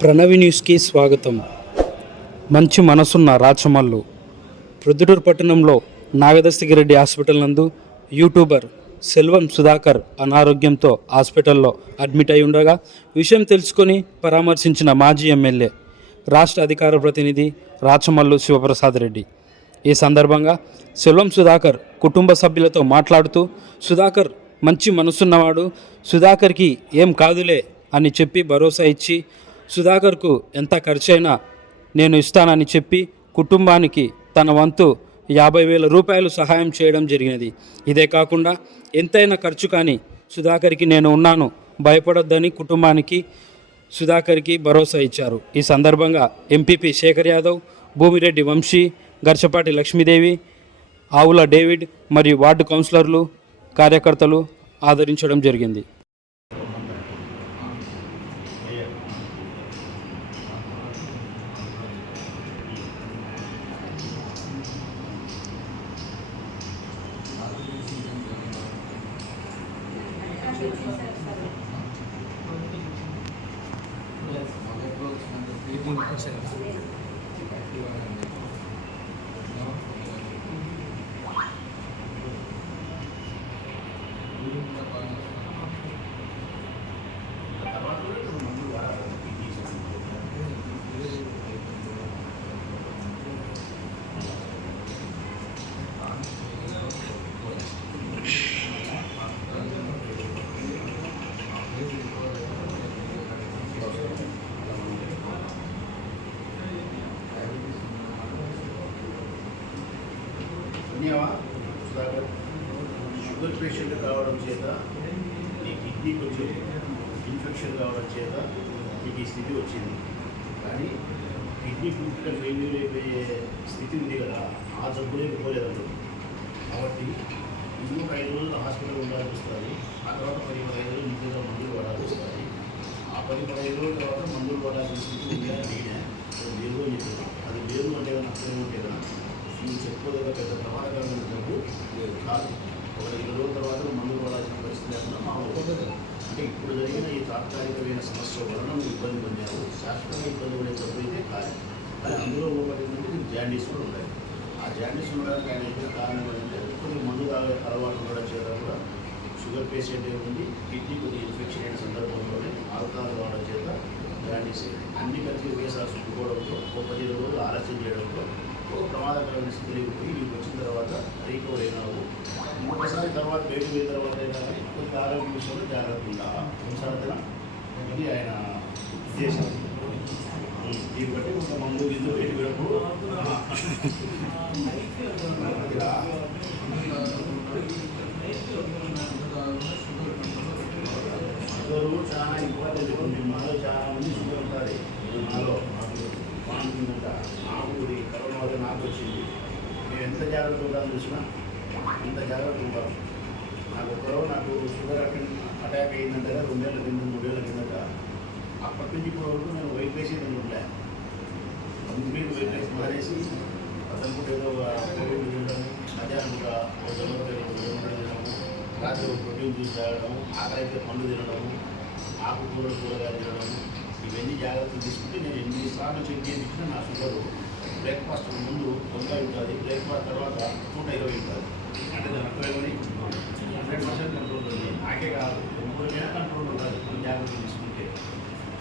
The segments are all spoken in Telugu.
ప్రణవి న్యూస్కి స్వాగతం. మంచి మనసున్న రాచమల్లు. ప్రొద్దుటూరు పట్టణంలో నాగదస్తగిరెడ్డి హాస్పిటల్ నందు యూట్యూబర్ సెల్వం సుధాకర్ అనారోగ్యంతో హాస్పిటల్లో అడ్మిట్ అయి ఉండగా విషయం తెలుసుకొని పరామర్శించిన మాజీ ఎమ్మెల్యే రాష్ట్ర అధికార ప్రతినిధి రాచమల్లు శివప్రసాద్ రెడ్డి. ఈ సందర్భంగా సెల్వం సుధాకర్ కుటుంబ సభ్యులతో మాట్లాడుతూ, సుధాకర్ మంచి మనసున్నవాడు, సుధాకర్కి ఏం కాదులే అని చెప్పి భరోసా ఇచ్చి, సుధాకర్కు ఎంత ఖర్చైనా నేను ఇస్తానని చెప్పి కుటుంబానికి తన వంతు 50,000 రూపాయలు సహాయం చేయడం జరిగినది. ఇదే కాకుండా ఎంతైనా ఖర్చు కానీ సుధాకర్కి నేను ఉన్నాను, భయపడొద్దని కుటుంబానికి సుధాకర్కి భరోసా ఇచ్చారు. ఈ సందర్భంగా ఎంపీపీ శేఖర్ యాదవ్, భూమిరెడ్డి వంశీ, గర్చపాటి లక్ష్మీదేవి, ఆవుల డేవిడ్ మరియు వార్డు కౌన్సిలర్లు, కార్యకర్తలు ఆదరించడం జరిగింది. షుగర్ పేషెంట్ కావడం చేత నీ కిడ్నీ కొంచెం ఇన్ఫెక్షన్ కావడం చేత నీకు ఈ స్థితి వచ్చింది. కానీ కిడ్నీ పూర్తిగా ఫెయిల్యూర్ అయిపోయే స్థితి ఉంది కదా, ఆ జబ్బులే పోలేదు. కాబట్టి ఇంకొక 5 రోజులు హాస్పిటల్ ఉండాల్సి వస్తుంది. ఆ తర్వాత 10-15 రోజులు నిజంగా మందులు పడాల్సి వస్తుంది. ఆ 10-15 రోజుల తర్వాత మందులు పడాల్సిన స్థితి ఉంది అని నేనే లేదు అని చెప్తున్నాను. అది లేదు అంటే నష్టం ఉంటే కదా నువ్వు చెప్పుకోదగ్గ పెద్ద ప్రమాదకరమైన జబ్బు కాదు. ఒక 20 రోజుల తర్వాత మందులు పడాల్సిన పరిస్థితి లేకుండా మామూలు. అంటే ఇప్పుడు జరిగిన ఈ తాత్కాలికమైన సమస్య వలన నువ్వు ఇబ్బంది పొందావు. శాశ్వతంగా ఇబ్బంది పడే జబ్బు అయితే కాదు. కానీ అందులో ఒకటి ఏంటంటే జాండీస్ కూడా ఉంటాయి. ఆ జాండీస్ ఉండడానికి ఆయన చెప్పిన కారణం ఏంటంటే కొద్దిగా మందు అలవాటు ఉండడం చేత కూడా షుగర్ పేషెంట్ ఉంది, కిడ్నీ కొద్దిగా ఇన్ఫెక్షన్ అయిన సందర్భంలోనే ఆల్కహాల్ వాడడం చేత జాండీస్ అన్ని కలిసి ఒకేసారి చుట్టుకోవడంతో ఒక 15 రోజులు ఆలస్యం చేయడంతో ఒక ప్రమాదకరమైన స్థితిలోకి పోయి నీకు వచ్చిన తర్వాత రీకవర్ అయినావు. ఇంకొకసారి తర్వాత బయటకు పోయిన తర్వాత అయినా కానీ కొంచెం ఆరోగ్య విషయంలో జాగ్రత్త ఉండాలా కొనసాగుతున్నా. ఇది ఆయన ఉద్దేశం. దీన్ని బట్టి కొంత మందు గిద్దు బయట వెళ్ళకు షుగరు చాలా ఇంపార్టెంట్ ఉంది. మాలో చాలా మంది షుగర్ ఉంటుంది. నాలో బాగుంటుందంట. నాకు కరోనా వల్ల నాకు వచ్చింది. మేము ఎంత జాగ్రత్త ఉండాలని చూసినా అంత జాగ్రత్త ఉంటాం. నాకు షుగర్ అటాక్ అయిందంటే 2 ఏళ్ళ కింద 3 ఏళ్ళ కిందట. అప్పటి నుంచి ఇప్పటి వరకు నేను వెయిట్ వేసేది ఉండే. కంప్లీట్ వెయిట్ వేసి మానేసి అతను కూడా ఏదో కోవిడ్ తినడం, మధ్యాహ్నం రాత్రి ప్రోటీన్ జ్యూస్ తాగడం, ఆకలైతే పండ్లు తినడము, కూరగాయలు తినడం, ఇవన్నీ జాగ్రత్తలు తీసుకుంటే నేను 8 సార్లు చెక్ చేయించిన నా షుగరు బ్రేక్ఫాస్ట్ ముందు 90 ఉంటుంది, బ్రేక్ఫాస్ట్ తర్వాత 120 ఉంటుంది. అంటే దాని అర్థమేమని 100% కంట్రోల్ ఉంది. నాకే కాదు, ఎవరికైనా కంట్రోల్ ఉంటుంది. మనం జాగ్రత్తలు తీసుకుంటే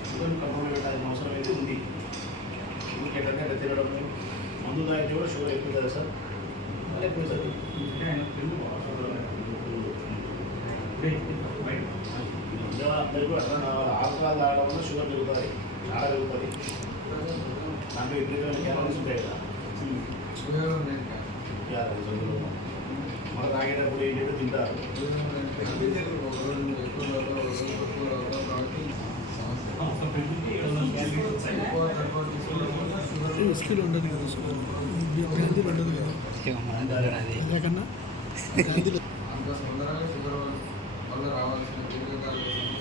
షుగర్ కంట్రోల్ పెట్టాల్సిన అవసరం అయితే ఉంది. షుగర్ ఎక్కడికంటే తినడం, మందు తాగితే కూడా షుగర్ ఎక్కువ కదా సార్, అది ఎక్కువ సార్. అందరికీ అట్లా ఆల్కహాల్ తాగడం వల్ల షుగర్ పెరుగుతుంది, చాలా పెరుగుతుంది. దాంట్లో విపరీతమైన క్యాలరీస్ ఉంటాయి కదా, క్యాలరీస్ అందులో మనం తాగేటప్పుడు ఏంటంటే తింటారు. స్కిల్ ఉండదు కదా, షుగర్ గ్రాంధీలు ఉండదు కదా, అందుకన్నా గ్రాంధీలు అంత తొందరగా షుగర్ వల్ల రావాల్సిన దీర్ఘకాలిక